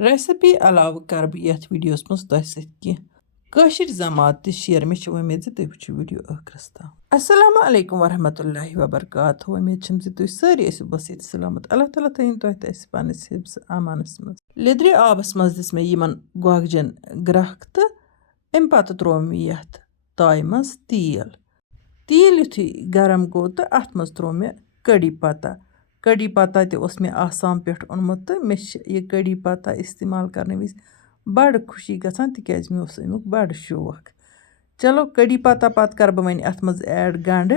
Recipe अलावा कर बह यथ वीडियोस मज तह सत कशिर जमात तह शेयर मे उम्मीद तुम वो वीडियो आखिरस तम अस्सलामु अलैकुम वरहमतुल्लाहि वबरकातुहू उम्मीद तुम सारी बस ये सलामत अल्लाह ताला थन तुम पानिस हिफ्स अमानस मज लिद्रे आबस मज दिस मे यमन गोगजन ग्रख तो अम पत त्रो मे यथ ताय मज तेल तेल युथी गरम गो तो अत मज त्रो मे कड़ी पत्ता तस मे आसाम पे ओनमुत तो मे यह कड़ी पत्ता इस्तेमाल करने विज बड़ खुशी गसान तिकाज मे अमुक बड़ शौक चलो कड़ी पत्ता पत कर बह वन अत मज ऐड गंड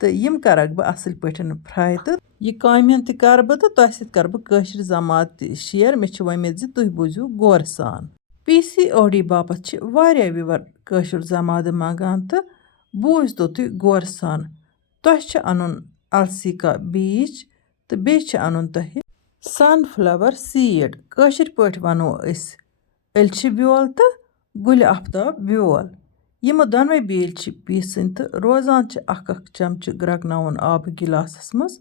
तो यम करक बह असल पे फ्राई तो यह कामन तह कर बह तो तह सत कर बह कशिर जमात तह शेयर मे उम्मीद तुम बूझू गौर सान PCOD बापत वारिया विवर कशिर जमात मंगान तो बूझ तो तुम गौर सान तह अन अलसी का बीज तो बेच अन तह सनफ्लावर सीड कशिर पे वनो एलचि ब्योल तो गुल आफ्ताब ब्योल यम दोनवे बेल पीसन तो रोजान अख चमच ग्रकनावन आब गिलासस मज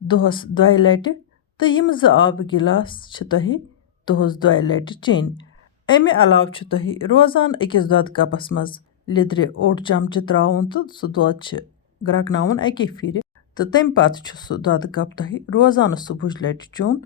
दोहस 2 लटि तो यम 2 आब गिलास तह दोहस 2 लटि चेन अमे अलाव तह रोजान अकिस दोद कपस मज लिद्रे ओड चमच त्राउन तो सह दोद ग्रकनावन अके फिर तो तम पत सह दोद कप तह रोजान सुबह लटि चोन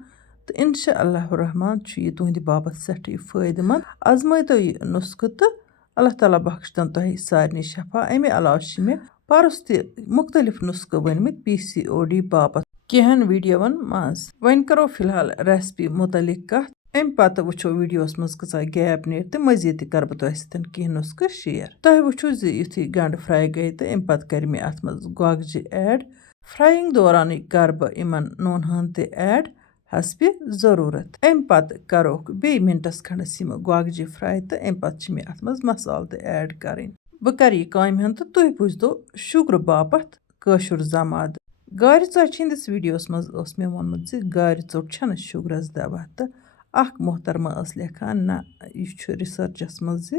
तो इंशाअल्लाह रहमान यह तुहद बाबत सठी फायदेमंद आजमातो यह नुस्ख तो अल्लाह ताला बख्शन तह सारे शफा अमे अलाव मे परस तह मुख्तलिफ नुस्ख वनमित PCOD बाबत कहन वीडियोवन मज वन करो फिलहाल रेसिपी मुतलिक कथ अम पत वो वीडियोस मज कचा गैप नीर तो मजीद कर बह तुह सन कह नुस्ख शेयर तुह वो युथी गंड फ्राई गई तो अम पत कर मे अत मज गोगजी ऐड फ्राइंग दौरान कर बह इमन नून तह ऐड हसबे ज़रूरत अम पत करोक बे मिनटस खंडस यम गोगजी फ्राई तो अम पत मे अत मज मसाल तह ऐड करें बह कर यह कामन तो तुह बुझो शुगर बापत कशिर जमात गार षट हंदिस वीडियोस मज मे वोनमुत गार षट छन शुगरस दवा तो अख मोहतरमा लेखान ना यह रिसर्चस मज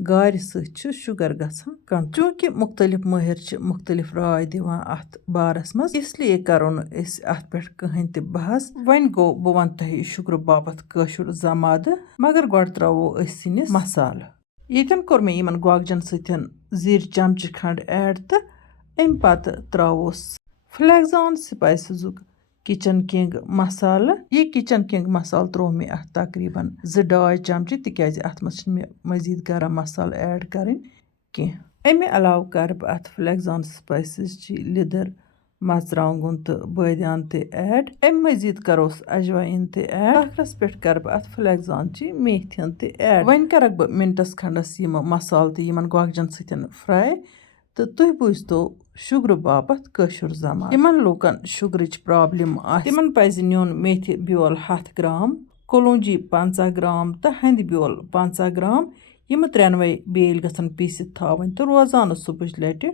गार सत शुगर गसान कम चूंकि मुख्तलिफ माहिर मुख्तलिफ राय दिवान अत बारस मज इसलिए करो अत पे कहन तह बहस वन गो बह वन तह शुगर बाबत कशिर जमात मगर गो त्रो सिनिस मसाल यन कोर मे यमन गोगजन सतन जीर चमच खंड ऐड तो अम पत त्रोस फ्लेक्सान स्पाइसेस किचन किंग मसाल यह किचन किंग मसाल त्रो मे अत तकरीबन 2-2 चमच तिकाज अत मज मे मजीद गरम मसाल ऐड करें कह अमे अलाव कर बह अत फ्लेक्सान स्पाइसेस लिदर मर्चांगुन तो बादियान तह ऐड अम मजीद करोस अजवाइन तह ऐड आखिरस पे कर बह अत फ्लेक्सान मेथियन तह ऐड वन करक बह मिनटस खंडस यम मसाल तह यमन गोगजन सतन फ्राई तो तुह बुझतो शुगर बापत कशिर जमात यमन लूकन शुगरच प्रॉब्लम तिमन पज नुन मेथि ब्योल 100 ग्राम कलौंजी 50 ग्राम तो हंद ब्योल 50 ग्राम यम त्रेनवे बेल गसन पीसित थावन तो रोजान सुबह लटि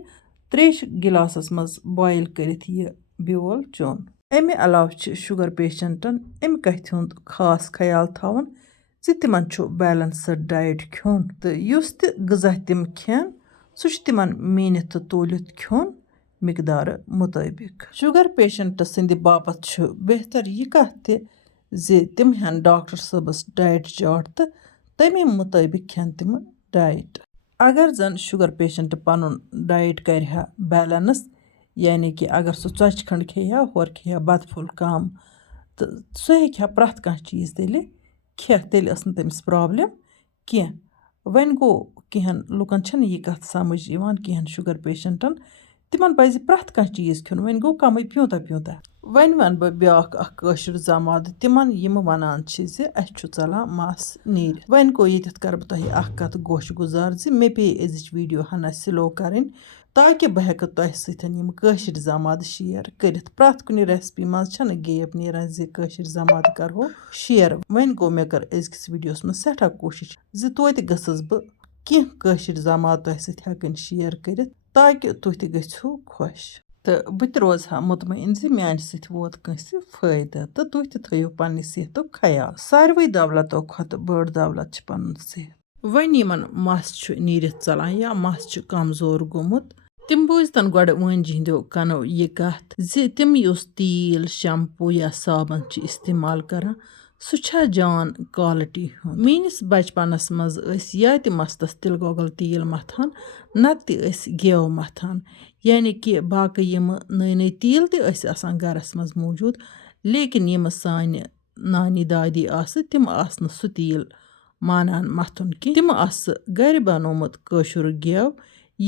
3 गिलासस मज बॉयल करित यह ब्योल चोन अमे अलाव शुगर पेशेंटन अम कथ हुंद खास ख्याल थावन तिमन बैलेंसड डाइट खोन तो युस तह गजा तिम खेन सह तिमन मीनित तो तोलित खोन मिकदार मुताबिक शुगर पेशेंट सिंद बापत बेहतर यह कथ तिम हेन डॉक्टर सबस डाइट चार्ट तो तमे मुताबिक खेन तिम डाइट अगर जन शुगर पेशेंट पन डाइट कर बैलेंस यानी कि अगर सह चच खंड खेहा होर खेहा बत फुल कम तो सह हेक्या प्रथ कह चीज तेल खेह तेल तमिस प्रॉब्लम कह वन गो कहन लुकन छन यह कथ समझ इवान कहन शुगर पेशेंटन तिमन पज प्रथ कह चीज खेन वन गो कम प्यूता वन वन बह ब्याख कशिर जमात तिमन यम वनान अस चलान मस नीर वन गो ये कर बह तुह कथ गोश गुजार मे पे अजिच वीडियो हना स्लो करें ताकि बह हेक तुह सतन कशिर जमात शेयर करित प्रथ कुन रेसिपी मज छन गैप नीरान कशिर जमात करो शेयर वन गो मे कर अजकिस वीडियोस मज सठा कोशिश तोत गसस बह कह कशिर जमात तुह सत हेकन शेयर करित ताकि तुह तह गो खुश तो बह रोज हा मुतमईन मान सत वोत कंस फायदा तो तुह तह थो पन्ने सेहतुक ख्याल सारवे दौलतों खत बड़ दौलत पन सेहत वन यमन मस नीरित चलान या मस कमजोर गोमुत तिम बूजतन गोड़ वंज हिंदो कनो यह कथ तिम युस तेल शैम्पू या साबन इस्तेमाल करान سُہ چھا جان کالٹی ہُنٛد. میٲنِس بچپنس منٛز ٲسۍ یا تہِ مستس تِلہٕ گۄگل تیٖل متھان نتہٕ تہِ ٲسۍ گٮ۪و متھان یعنی کہِ باقٕے یِم نٔے نٔے تیٖل تہِ ٲسۍ آسان گرس منٛز موٗجوٗد لیکن یِم سانہِ نانی دادی آسہٕ تِم آسہٕ نہٕ سُہ تیٖل مانان متھُن کینٛہہ. تِم آسہٕ گرِ بنومُت کٲشُر گٮ۪و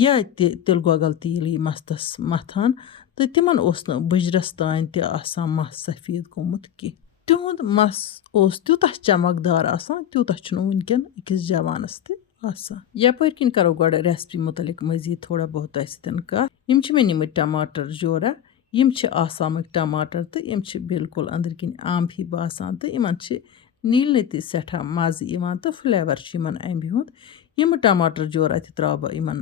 یا تہِ تِلہٕ گۄگل تیٖلٕے مستس متھان تہٕ تِمن اوس نہٕ بٕجرس تانۍ تہِ آسان مس سفید گوٚمُت کینٛہہ. تِہُنٛد مس اوس تیوٗتاہ چمکدار آسان تیوٗتاہ چھُنہٕ وٕنکٮ۪ن أکِس جوانس تہِ آسان. یپٲرۍ کِنۍ کرو گۄڈٕ ریسپی متعلق مزیٖد تھوڑا بہت تۄہہِ سۭتۍ کتھ. یِم چھِ مےٚ نِمٕتۍ ٹماٹر جورا. یِم چھِ آسامٕکۍ ٹماٹر تہٕ یِم چھِ بالکُل أنٛدرۍ کِنۍ آمب ہی باسان تہٕ یِمن چھِ نیٖلنہٕ تہِ سٮ۪ٹھاہ مزٕ یِوان تہٕ فلیور چھُ یِمن اَمبہِ ہُنٛد. یِم ٹماٹر جورا تہِ تراو بہٕ یِمن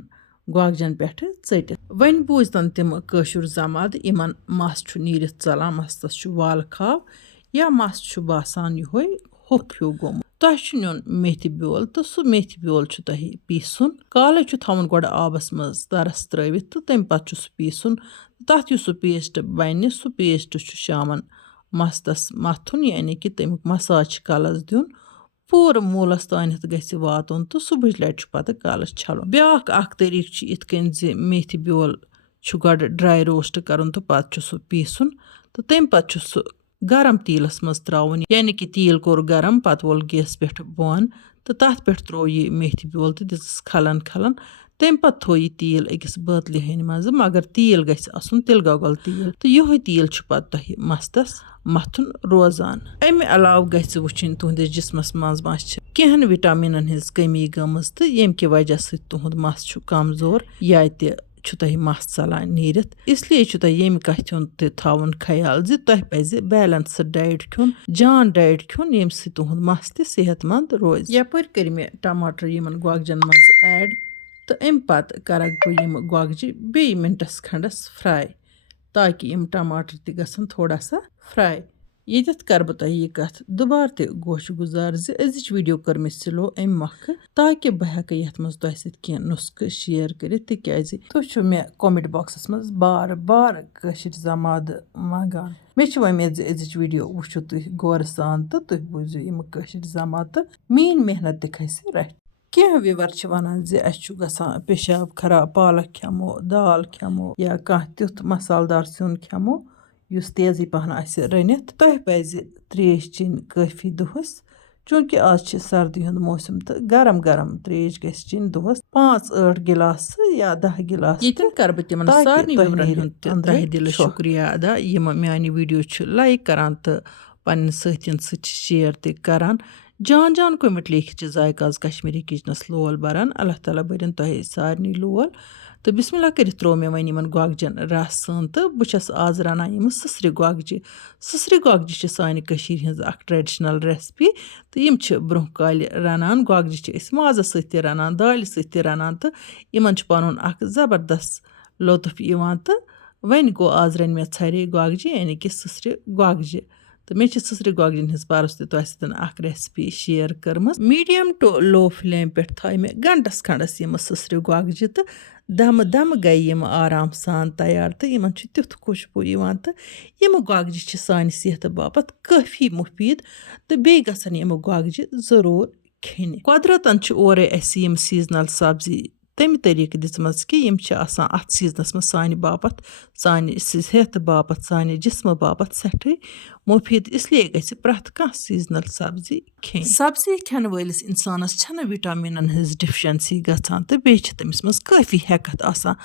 گۄگجن پٮ۪ٹھٕ ژٔٹِتھ. وۄنۍ بوٗزتن تِم کٲشُر زماد یِمن مس چھُ نیٖرِتھ ژلان مستس چھُ وال کھاو یا مس چھُ باسان یِہوے ہوٚکھ ہیوٗ گوٚمُت. تۄہہِ چھُ نیُن میتھِ بیول تہٕ سُہ میتھِ بیول چھُ تۄہہِ پیٖسُن. کالے چھُ تھاوُن گۄڈٕ آبس منٛز ترس ترٲوِتھ تہٕ تمہِ پتہٕ چھُ سُہ پیٖسُن. تتھ یُس سُہ پیسٹ بنہِ سُہ پیسٹ چھُ شامن مستس متھُن یعنی کہِ تمیُک مساج چھُ کلس دیُن پوٗرٕ موٗلس تانٮ۪تھ گژھِ واتُن تہٕ صبحٕچ لٹہِ چھُ پتہٕ کلس چھلُن. بیاکھ اکھ طٔریٖقہٕ چھُ یِتھ کٔنۍ زِ میتھِ بیول چھُ گۄڈٕ ڈراے روسٹ کرُن تہٕ پتہٕ چھُ سُہ پیٖسُن تہٕ تمہِ پتہٕ چھُ سُہ گرم تیٖلس منٛز تراوُن یعنی کہِ تیٖل کوٚر گرم پتہٕ وول گیس پٮ۪ٹھ بۄن تہٕ تتھ پٮ۪ٹھ تروو یہِ میتھِ بیول تہٕ دِژٕس کھلن کھلن. تمہِ پتہٕ تھوو یہِ تیٖل أکِس بٲتلہِ ہٕنٛدِ منٛز مگر تیٖل گژھِ آسُن تِلہٕ گۄگل تیٖل تہٕ یِہوے تیٖل چھُ پتہٕ تۄہہِ مستس متھُن روزان. امہِ علاوٕ گژھِ وٕچھِنۍ تُہنٛدِس جسمس منٛز ما چھِ کینٛہن وِٹامِنن ہٕنٛز کٔمی گٔمٕژ تہٕ ییٚمہِ کہِ وجہ سۭتۍ تُہنٛد مس چھُ کمزور یا تہِ چھُ تۄہہِ مس ژلان نیٖرِتھ. اسلیے چھُ تۄہہِ ییٚمہِ کتھِ ہُنٛد تہِ تھاوُن خیال زِ تۄہہِ پزِ بیلنسٕڈ ڈایٹ کھیوٚن جان ڈایٹ کھیوٚن ییٚمہِ سۭتۍ تُہنٛد مس تہِ صحت منٛد روزِ. یپٲرۍ کٔرۍ مےٚ ٹماٹر یِمن گۄگجن منٛز ایڈ تہٕ امہِ پتہٕ کرکھ بہٕ یِم گۄگجہِ بیٚیہِ مِنٹس کھنڈس فراے تاکہِ یِم ٹماٹر تہِ گژھن تھوڑا سا فراے. ییٚتٮ۪تھ کرٕ بہٕ تۄہہِ یہِ کتھ دُبارٕ تہِ گوش گُزار زِ أزِچ ویٖڈیو کٔر مےٚ سلو امہِ مۄکھٕ تاکہِ بہٕ ہٮ۪کہٕ یتھ منٛز تۄہہِ سۭتۍ کینٛہہ نُسخہٕ شیر کٔرِتھ تِکیازِ تُہۍ چھِو مےٚ کومنٹ بۄکسس منٛز بار بار کٲشِر زمادٕ منٛگان. مےٚ چھِ وۄمید زِ أزِچ ویٖڈیو وٕچھِو تُہۍ غورٕ سان تہٕ تُہۍ بوٗزِو یِم کٲشِر زماد تہٕ میٲنۍ محنت تہِ کھسہِ رَتھِ. کینٛہہ وِور چھِ وَنان زِ اَسہِ چھُ گژھان پیشاب خراب پالک کھٮ۪مو دال کھٮ۪مو یا کانٛہہ تیُتھ مسالدار سیُن کھٮ۪مو یُس تیزی پہن آسہِ رٔنِتھ. تۄہہِ پزِ ترٛیش چیٚنۍ کٲفی دۄہس چوٗنٛکہِ آز چھِ سردی ہُنٛد موسم تہٕ گرم گرم ترٛیش گژھِ چیٚنۍ دۄہس 5-8 گِلاسہٕ یا 10 گِلاسہٕ. ییٚتٮ۪ن کرٕ بہٕ تِمن سارنٕے وِورن ہُنٛد تہِ تہہِ دِلہٕ شُکریہ ادا یِم میانہِ ویٖڈیو چھِ لایک کران تہٕ پننٮ۪ن سٲتھین سۭتۍ چھِ شیر تہِ کران. جان جان کوٚمِٹ لیکھِتھ چھِ ذایقاز کشمیٖری کِچنس لول بران. اللہ تعالیٰ بٔرِنۍ تۄہہِ سارنٕے لول تہٕ بسم اللہ کٔرِتھ تروو مےٚ وۄنۍ یِمن گۄگجن رس سۭتۍ تہٕ بہٕ چھس آز رنان یِم سٕسرِ گۄگجہِ. سٕسرِ گۄگجہِ چھِ سانہِ کٔشیٖرِ ہِنٛز اکھ ٹریڈِشنل ریسپی تہٕ یِم چھِ برونٛہہ کالہِ رنان. گۄگجہِ چھِ أسۍ مازس سۭتۍ تہِ رنان دالہِ سۭتۍ تہِ رنان تہٕ یِمن چھُ پنُن اکھ زبردست لطف یِوان تہٕ وۄنۍ گوٚو آز رنہِ مےٚ ژھرے گۄگجہِ یعنی کہِ سٕسرِ گۄگجہِ تہٕ مےٚ چھِ سٕسرِ گۄگجن ہٕنٛز پرُس تہِ تۄہہِ سۭتۍ اکھ ریسپی شیر کٔرمٕژ. میٖڈیم ٹُو لو فلیم پٮ۪ٹھ تھایہِ مےٚ گنٹس کھنڈس یِم سٕسرِ گۄگجہِ تہٕ دمہٕ دمہٕ گٔے یِم آرام سان تیار تہٕ یِمن چھُ تیُتھ خوشبوٗ یِوان تہٕ یِمہٕ گۄگجہِ چھِ سانہِ صحتہٕ باپتھ کٲفی مُفیٖد تہٕ بیٚیہِ گژھن یِمہٕ گۄگجہِ ضروٗر کھیٚنہِ. قۄدرتن چھِ اورے اَسہِ یِم سیٖزنل سبزی تمہِ طٔریٖقہٕ دِژمٕژ کہِ یِم چھِ آسان اتھ سیٖزنس منٛز سانہِ باپتھ سانہِ صحتہٕ باپتھ سانہِ جسمہٕ باپتھ سٮ۪ٹھٕے مُفیٖد. اسلیے گژھِ پرٛٮ۪تھ کانٛہہ سیٖزنل سبزی کھیٚنۍ. سبزی کھٮ۪نہٕ وٲلِس انسانس چھنہٕ وِٹامِنن ہٕنٛز ڈِفشنسی گژھان تہٕ بیٚیہِ چھِ تٔمِس منٛز کٲفی ہٮ۪کتھ آسان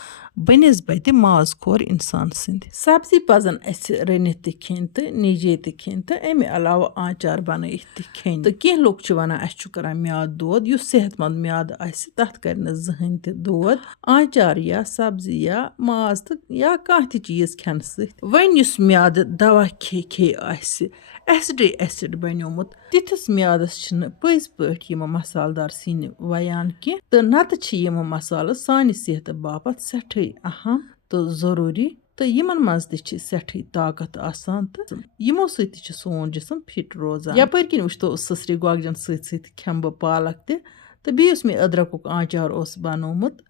بنسبتہِ ماز خور انسان سٕنٛدِ. سبزی پزن اسہِ رٔنِتھ تہِ کھیٚنۍ تہٕ نِجے تہِ کھیٚنۍ تہٕ امہِ علاوٕ آنچار بنٲیِتھ تہِ کھیٚنۍ. تہٕ کینٛہہ لُکھ چھِ ونان اسہِ چھُ کران میادٕ دود. یُس صحت منٛد میادٕ آسہِ تتھ کرِ نہٕ زٕہٕنۍ تہِ دود آنچار یا سبزی یا ماز تہٕ یا کانٛہہ تہِ چیٖز کھٮ۪نہٕ سۭتۍ. وۄنۍ یُس میادٕ دوا کھے آسہِ ایسڈٕے ایسڈ بنیومُت تِتھِس میادس چھِنہٕ پٔزۍ پٲٹھۍ یِم مسالدار سِنۍ ویان کینٛہہ تہٕ نتہٕ چھِ یِم مسالہٕ سانہِ صحتہٕ باپتھ سٮ۪ٹھٕے اہم تہٕ ضروٗری تہٕ یِمن منٛز تہِ چھِ سٮ۪ٹھٕے طاقت آسان تہٕ یِمو سۭتۍ تہِ چھُ سون جسم فِٹ روزان. یپٲرۍ کِنۍ وٕچھتو سٕسرِ گۄگجن سۭتۍ سۭتۍ کھٮ۪مہٕ بہٕ پالک تہِ تہٕ بیٚیہِ یُس مےٚ أدرکُک آنچار اوس بنومُت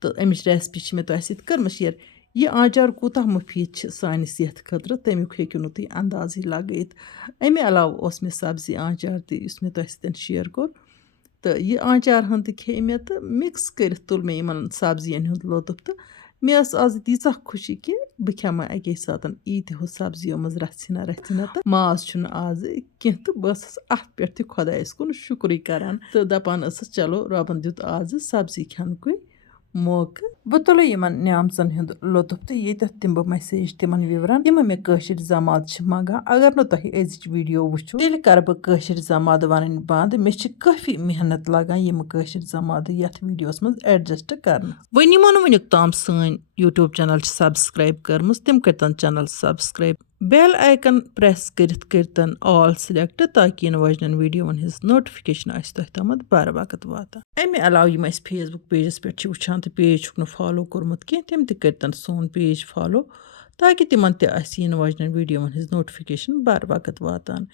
تہٕ امِچ ریسپی چھِ مےٚ تۄہہِ سۭتۍ کٔرمٕژ شیر. یہِ آنچار کوٗتاہ مُفیٖد چھِ سانہِ صحتہٕ خٲطرٕ تَمیُک ہیٚکِو نہٕ تُہۍ اندازٕے لگٲیِتھ. اَمہِ علاوٕ اوس مےٚ سبزی آنچار تہِ یُس مےٚ تۄہہِ سۭتۍ شِیر کوٚر تہٕ یہِ آنچار ہن تہِ کھے مےٚ تہٕ مِکٕس کٔرِتھ تُل مےٚ یِمن سبزِین ہُنٛد لطف تہٕ مےٚ ٲس آز تیٖژاہ خوشی کہِ بہٕ کھٮ۪مہٕ اَکے ساتہٕ ییٖتِہو سبزِیو منٛز رژھِنہ تہٕ ماز چھُنہٕ آز کینٛہہ تہٕ بہٕ ٲسٕس اَتھ پٮ۪ٹھ تہِ خۄدایَس کُن شُکرُے کران تہٕ دَپان ٲسٕس چلو رۄبن دیُت آزٕ سبزی کھٮ۪نُکُے موقعہٕ. بہٕ تُلہٕ یِمن نعمژن ہُنٛد لطف تہٕ ییٚتٮ۪تھ دِمہٕ بہٕ میسیج تِمن وِورن یِمہٕ مےٚ کٲشِر زماد چھِ منٛگان. اگر نہٕ تۄہہِ أزِچ ویٖڈیو وٕچھو تیٚلہِ کرٕ بہٕ کٲشِر زماد وَنٕنۍ بنٛد. مےٚ چھِ کٲفی محنت لگان یِم کٲشِر زمادٕ یتھ ویٖڈیوس منٛز ایڈجسٹ کرنس. وۄنۍ یِمو نہٕ وُنیُک تام سٲنۍ یوٗٹیوٗب چنل چھِ سبسکرایب کٔرمٕژ تِم کٔرتن چنل سبسکرایب بیل آیکن پریس کٔرِتھ کٔرتن آل سِلیکٹ تاکہِ یِنہٕ واجنٮ۪ن ویٖڈیوون ہٕنٛز نوٹفکیشن آسہِ تۄہہِ تامتھ بر وقت واتان. اَمہِ علاوٕ یِم اَسہِ فیس بُک پیجس پٮ۪ٹھ چھِ وٕچھان تہٕ پیج چھُکھ نہٕ فالو کوٚرمُت کینٛہہ تِم تہِ کٔرتن سون پیج فالو تاکہِ تِمن تہِ آسہِ یِنہٕ واجنٮ۪ن ویٖڈیوون ہٕنٛز نوٹفکیشن بر وقت واتان.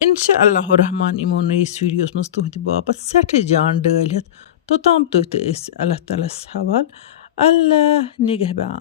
اِنشاء اللہ الرحمان یِمو نٔیِس ویٖڈیوس منٛز تُہنٛدِ باپتھ سٮ۪ٹھٕے جان ڈٲلِتھ توٚتام تُہۍ تہٕ أسۍ اللہ تعالیٰ ہس حوالہٕ. اللہ نِگہبان.